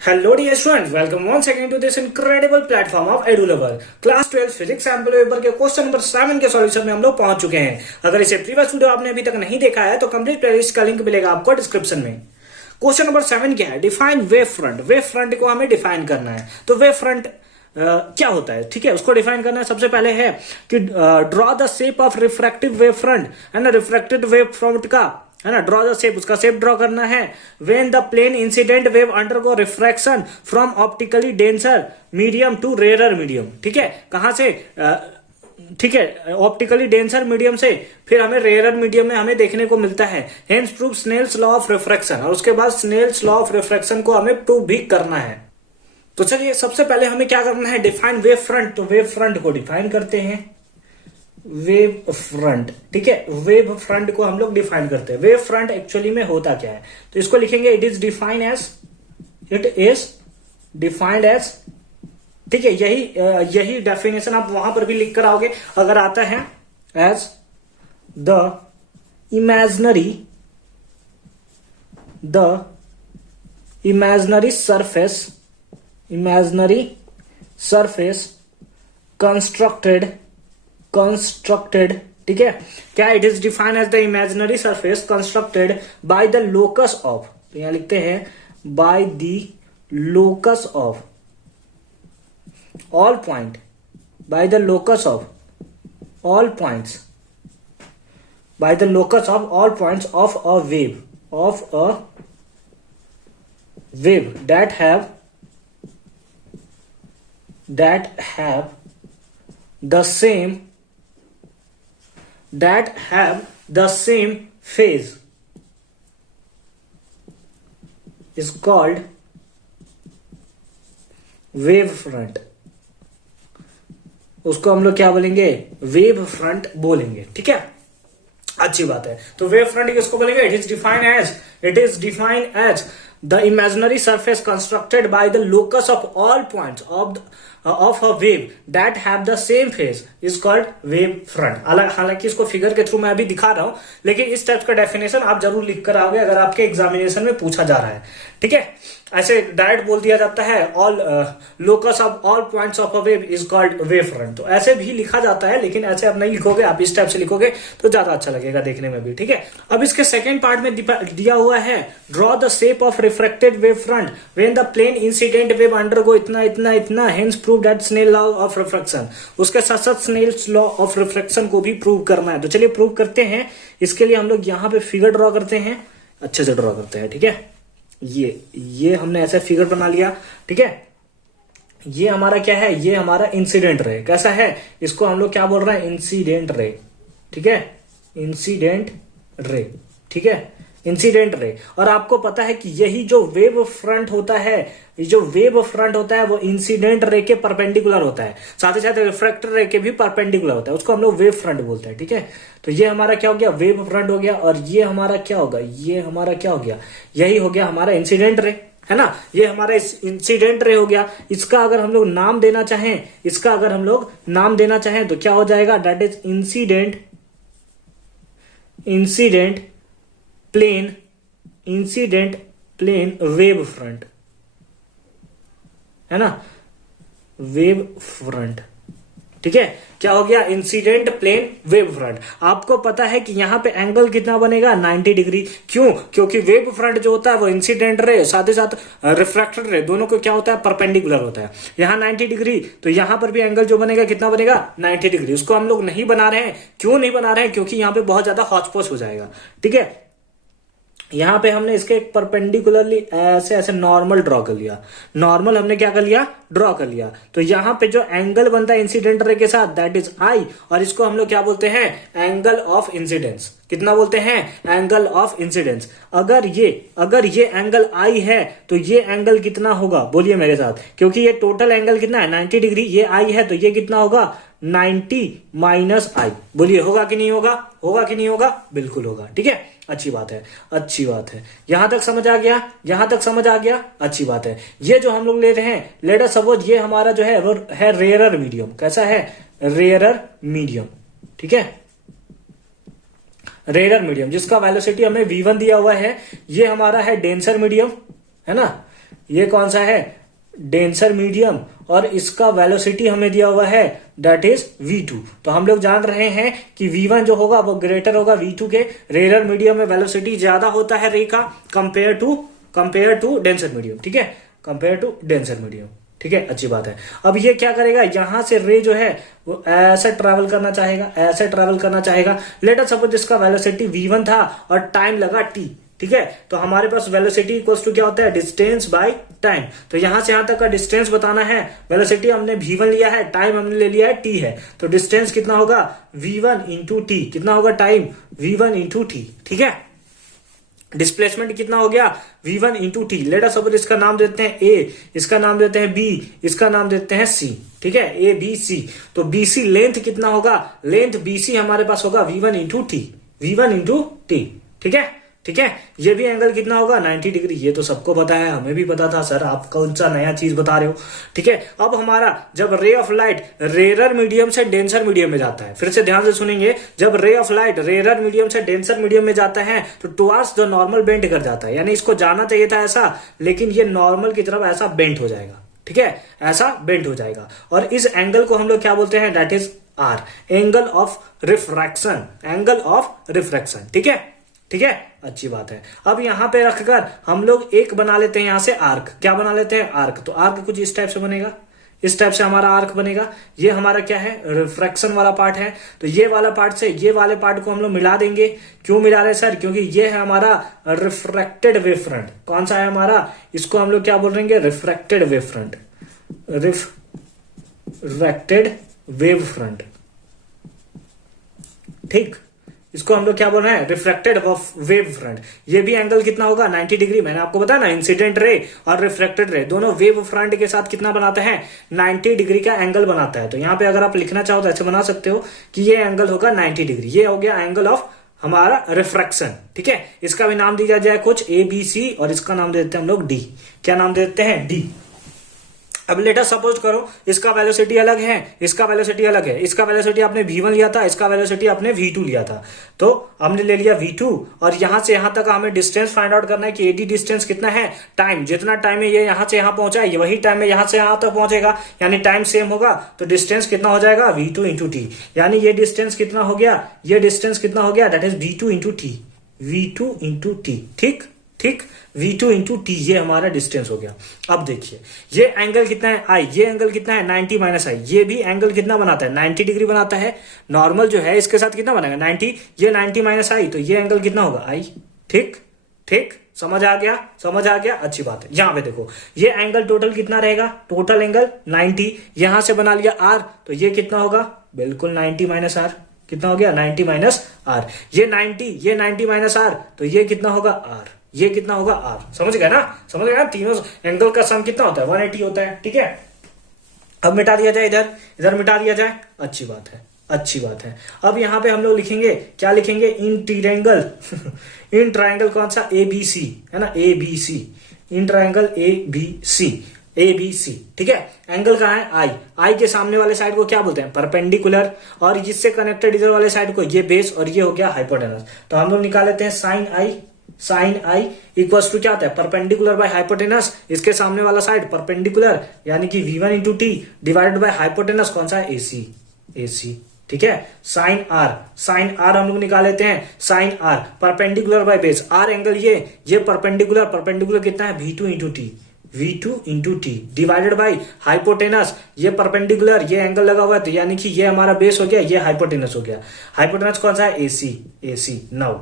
Hello dear students, welcome once again to this incredible platform of EduLover. Class 12 physics sample paper के question number 7 के solution में हम लोग पहुंच चुके हैं। अगर इसे प्रीवियस वीडियो आपने अभी तक नहीं देखा है तो कंप्लीट प्लेलिस्ट का लिंक मिलेगा आपको डिस्क्रिप्शन में। क्वेश्चन नंबर 7 क्या है? Define wave front. Wave front को हमें डिफाइन करना है। तो वेव फ्रंट क्या होता है? ठीक है, उसको डिफाइन करना है। सबसे पहले है कि draw the shape of refractive wave front, है ना। रिफ्रैक्टेड वेव फ्रंट का, है ना, ड्रॉ द शेप, उसका शेप ड्रॉ करना है। When the plane incident wave undergo refraction from optically denser medium to rare medium. ठीक है, कहां से? ठीक है, ऑप्टिकली डेंसर मीडियम से फिर हमें रेयर मीडियम में हमें देखने को मिलता है। Hence prove Snell's law of refraction, और उसके बाद स्नेल्स लॉ ऑफ रिफ्रैक्शन को हमें प्रूव भी करना है। तो चलिए सबसे पहले हमें क्या करना है? Define wave front. तो वेव फ्रंट को डिफाइन करते हैं। वेव फ्रंट, ठीक है, वेव फ्रंट को हम लोग डिफाइन करते हैं। वेव फ्रंट एक्चुअली में होता क्या है? तो इसको लिखेंगे इट इज डिफाइंड एज, ठीक है, यही डेफिनेशन आप वहां पर भी लिख कर आओगे अगर आता है। As the imaginary surface constructed, ठीक है, क्या? It is defined as the imaginary surface constructed by the locus of, तो यहां लिखते हैं by the locus of all point, by the locus of all points, by the locus of all points of a wave that have the same phase is called wave front. उसको हम लोग क्या बोलेंगे? Wave front बोलेंगे। ठीक है, अच्छी बात है। तो वेव फ्रंट किसको बोलेंगे? It is defined as the imaginary surface constructed by the locus of all points of a wave that have the same phase is called wave front। हालांकि इसको फिगर के थ्रू मैं अभी दिखा रहा हूं, लेकिन इस टाइप का डेफिनेशन आप जरूर लिख कर आओगे अगर आपके एग्जामिनेशन में पूछा जा रहा है। ठीक है, ऐसे डायरेक्ट बोल दिया जाता है all locus of all points of a wave is called wave front, तो ऐसे भी लिखा जाता है, लेकिन ऐसे आप नहीं लिखोगे, आप इस टाइप से लिखोगे तो ज्यादा अच्छा लगेगा देखने में भी। ठीक है, अब इसके सेकेंड पार्ट में दिया हुआ है draw the shape of refracted wave front when the plane incident wave undergo इतना hence prove that Snell law of refraction. उसके साथ साथ स्नेल्स लॉ ऑफ रिफ्रैक्शन को भी प्रूव करना है। तो चलिए प्रूव करते हैं। इसके लिए हम लोग यहां पे फिगर ड्रॉ करते हैं, अच्छे से ड्रॉ करते हैं। ठीक है, ये हमने ऐसा फिगर बना लिया। ठीक है, ये हमारा क्या है? ये हमारा इंसिडेंट रे। कैसा है? इसको हम लोग क्या बोल रहे हैं? Incident ray. ठीक है, इंसिडेंट रे। ठीक है, इंसिडेंट रे। और आपको पता है कि यही जो वेव फ्रंट होता है, वो इंसिडेंट रे के परपेंडिकुलर होता है, साथ ही साथ रिफ्रैक्टर रे के भी परपेंडिकुलर होता है। उसको हम लोग वेव फ्रंट बोलते हैं। ठीक है, तो ये हमारा क्या हो गया? वेव फ्रंट हो गया। और ये हमारा क्या होगा? ये हमारा क्या हो गया? यही हो गया हमारा इंसिडेंट रे, है ना। ये हमारा इंसिडेंट रे हो गया। इसका अगर हम लोग नाम देना चाहें, तो क्या हो जाएगा? That is incident plane wave front, है ना, वेव फ्रंट। ठीक है, क्या हो गया? Incident plane wave front. आपको पता है कि यहां पे एंगल कितना बनेगा? 90 डिग्री। क्यों? क्योंकि वेव फ्रंट जो होता है वो इंसिडेंट रे साथ ही साथ रिफ्रैक्टेड रे दोनों को क्या होता है? परपेंडिकुलर होता है। यहां 90 डिग्री, तो यहां पर भी एंगल जो बनेगा कितना बनेगा? 90 डिग्री। उसको हम लोग नहीं बना रहे हैं। क्यों नहीं बना रहे हैं? क्योंकि यहां पे बहुत ज्यादा हॉचपॉच हो जाएगा। ठीक है, यहां पे हमने इसके परपेंडिकुलरली ऐसे नॉर्मल ड्रॉ कर लिया। नॉर्मल हमने क्या कर लिया? ड्रॉ कर लिया। तो यहां पे जो एंगल बनता है इंसिडेंट रे के साथ, दैट इज आई, और इसको हम लोग क्या बोलते हैं? Angle of incidence. कितना बोलते हैं? Angle of incidence. अगर ये एंगल आई है तो ये एंगल कितना होगा? बोलिए मेरे साथ, क्योंकि ये टोटल एंगल कितना है? 90 डिग्री। ये आई है तो ये कितना होगा? 90 माइनस आई। बोलिए होगा कि नहीं होगा? होगा कि नहीं होगा? बिल्कुल होगा। ठीक है, अच्छी बात है। यहां तक समझ आ गया? अच्छी बात है। ये जो हम लोग ले रहे हैं, लेट अस सपोज ये हमारा जो है वो है रेयरर मीडियम। कैसा है? Rarer medium. ठीक है, रेयरर मीडियम जिसका वेलोसिटी हमें v1 दिया हुआ है। ये हमारा है डेंसर मीडियम, है ना। ये कौन सा है, डेंसर मीडियम, और इसका वेलोसिटी हमें दिया हुआ है दैट इज v2। तो हम लोग जान रहे हैं कि v1 जो होगा वो ग्रेटर होगा v2 के। रेयर मीडियम में वेलोसिटी ज्यादा होता है रे का कंपेयर टू डेंसर मीडियम, ठीक है, कंपेयर टू डेंसर मीडियम, ठीक है, अच्छी बात है। अब ये क्या करेगा, यहां से रे जो है वो ऐसे ट्रैवल करना चाहेगा, लेट अस सपोज इसका वेलोसिटी v1 था और टाइम लगा t, ठीक है। तो हमारे पास वेलोसिटी इक्वल्स टू क्या होता है, डिस्टेंस बाय टाइम। तो यहां से यहां तक का डिस्टेंस बताना है, वेलोसिटी हमने v1 लिया है, टाइम हमने ले लिया है t है, तो डिस्टेंस कितना होगा v1 इंटू टी, कितना होगा टाइम v1 इंटू टी, ठीक है। डिस्प्लेसमेंट कितना हो गया v1 into T. Let us suppose इसका नाम देते हैं a, इसका नाम देते हैं b, इसका नाम देते हैं c, ठीक है, ए बी सी। तो bc लेंथ कितना होगा, लेंथ bc हमारे पास होगा v1 इंटू टी, ठीक है, ठीक है। ये भी एंगल कितना होगा 90 डिग्री। ये तो सबको पता है, हमें भी पता था सर, आप कौन सा नया चीज बता रहे हो, ठीक है। अब हमारा जब ray of light rare medium से डेंसर मीडियम में जाता है, फिर से ध्यान से सुनेंगे, जब ray of light rare medium से डेंसर मीडियम में जाता है तो टुवर्ड्स द नॉर्मल बेंड कर जाता है, यानी इसको जाना चाहिए था ऐसा, लेकिन ये नॉर्मल की तरफ ऐसा बेंट हो जाएगा, ठीक है, ऐसा बेंट हो जाएगा। और इस एंगल को हम लोग क्या बोलते हैं, that is r, angle of refraction, ठीक है, ठीक है, अच्छी बात है। अब यहां पे रखकर हम लोग एक बना लेते हैं, यहां से आर्क, क्या बना लेते हैं, आर्क। तो आर्क कुछ इस टाइप से बनेगा, इस टाइप से हमारा आर्क बनेगा। ये हमारा क्या है, रिफ्रैक्शन वाला पार्ट है। तो ये वाला पार्ट से ये वाले पार्ट को हम लोग मिला देंगे। क्यों मिला रहे सर, क्योंकि ये है हमारा रिफ्रैक्टेड वेव फ्रंट। कौन सा है हमारा, इसको हम लोग क्या बोल रहे हैं, refracted wave front, refracted wave front, ठीक, इसको हम लोग क्या बोल रहे हैं, रिफ्रैक्टेड वेव फ्रंट। ये भी एंगल कितना होगा 90 डिग्री। मैंने आपको बताया ना, इंसिडेंट रे और रिफ्रैक्टेड रे दोनों वेव फ्रंट के साथ कितना बनाते हैं, 90 डिग्री का एंगल बनाता है। तो यहां पे अगर आप लिखना चाहो तो ऐसे बना सकते हो कि ये एंगल होगा 90 डिग्री। ये हो गया एंगल ऑफ हमारा रिफ्रैक्शन, ठीक है। इसका भी नाम दिया जाए कुछ ए बी सी, और इसका नाम दे देते हैं हम लोग डी। क्या नाम दे देते हैं, डी। अब लेटर सपोज करो इसका वेलोसिटी अलग है, इसका वेलोसिटी अलग है, इसका वेलोसिटी आपने v1 लिया था, इसका वेलोसिटी आपने v2 लिया था। तो हमने ले लिया v2 और यहां से यहां तक हमें डिस्टेंस फाइंड आउट करना है कि एडी डिस्टेंस कितना है, टाइम, जितना टाइम में ये यहां से यहां पहुंचा है वही टाइम में यहां से यहां तक पहुंचेगा, यानी टाइम सेम होगा। तो डिस्टेंस कितना हो जाएगा, v2 इंटू टी, यानी ये डिस्टेंस कितना हो गया, ये डिस्टेंस कितना हो गया, that is v2 into T, v2 into T, ठीक, ठीक, v2 इंटू टी, ये हमारा डिस्टेंस हो गया। अब देखिए ये एंगल कितना है आई, ये एंगल कितना है 90 माइनस आई। ये भी एंगल कितना बनाता है, 90 डिग्री बनाता है। नॉर्मल जो है इसके साथ कितना बनेगा 90, ये 90 माइनस आई, तो ये एंगल कितना होगा आई, ठीक, ठीक, समझ आ गया, समझ आ गया, अच्छी बात है। यहां पे देखो ये एंगल टोटल कितना रहेगा, टोटल एंगल 90, यहां से बना लिया आर, तो ये कितना होगा, बिल्कुल 90 माइनस आर, कितना हो गया 90 माइनस आर। ये 90 माइनस आर, तो ये कितना होगा आर, ये कितना होगा आर। समझ गए ना, समझ गए ना, तीनों एंगल का सम कितना होता है 180 होता है, ठीक है। अब मिटा दिया जाए, इधर इधर मिटा दिया जाए, अच्छी बात है, अच्छी बात है। अब यहां पे हम लोग लिखेंगे, क्या लिखेंगे, इन ट्रायंगल इन ट्रायंगल कौन सा, ए बी सी है ना, A B C, in triangle A B C, A B C, ठीक है। एंगल कहाँ है आई, आई के सामने वाले साइड को क्या बोलते हैं, परपेंडिकुलर, और जिससे कनेक्टेड इधर वाले साइड को ये बेस, और ये हो गया हाइपोटेनस। तो हम लोग निकाल लेते हैं साइन आई इक्वल्स टू क्या होता है, परपेंडिकुलर बाय हाइपोटेनस, इसके सामने वाला साइड परपेंडिकुलर, यानी कि v1 into t divided by hypotenuse कौन सा है, AC, ठीक है। साइन आर हम लोग निकाल लेते हैं, sine r perpendicular by base, r angle ये परपेंडिकुलर कितना है, v2 into t divided by hypotenuse, ये परपेंडिकुलर, ये एंगल लगा हुआ है, तो यानी कि ये हमारा बेस हो गया, ये हाइपोटेनस हो गया। हाइपोटेनस कौन सा है, AC। नाउ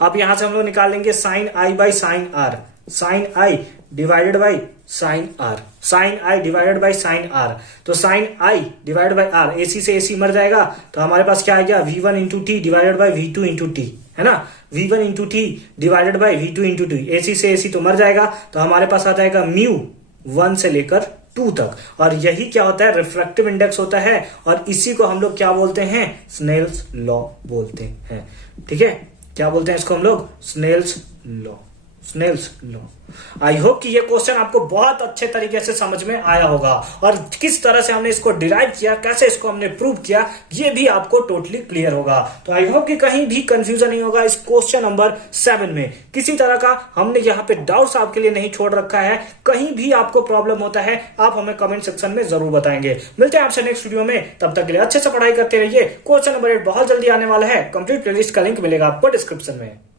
अब यहां से हम लोग निकाल लेंगे sine I by sine R, sine I divided by sine R, sine I divided by sine R. तो sine I divided by R, AC से AC मर जाएगा, तो हमारे पास क्या आ गया, v1 into t divided by v2 into T, है ना, v1 into t divided by v2 into T. AC से AC तो मर जाएगा, तो हमारे पास आ जाएगा म्यू 1 से लेकर 2 तक, और यही क्या होता है, रिफ्रैक्टिव इंडेक्स होता है, और इसी को हम लोग क्या बोलते हैं, स्नेल्स लॉ बोलते हैं, ठीक है। क्या बोलते हैं इसको हम लोग, Snell's law, Snell's law. I hope कि ये क्वेश्चन आपको बहुत अच्छे तरीके से समझ में आया होगा और किस तरह से हमने इसको डिराइव किया, कैसे इसको हमने प्रूव किया, ये भी आपको टोटली क्लियर होगा। तो आई होप कि कहीं भी कंफ्यूजन नहीं होगा इस क्वेश्चन नंबर 7 में। किसी तरह का हमने यहाँ पे डाउट्स आपके लिए नहीं छोड़ रखा है। कहीं भी आपको प्रॉब्लम होता है आप हमें कमेंट सेक्शन में जरूर बताएंगे। मिलते हैं आपसे नेक्स्ट वीडियो में, तब तक के लिए अच्छे से पढ़ाई करते रहिए। क्वेश्चन नंबर 8 बहुत जल्दी आने वाला है। कंप्लीट प्लेलिस्ट का लिंक मिलेगा आपको डिस्क्रिप्शन में।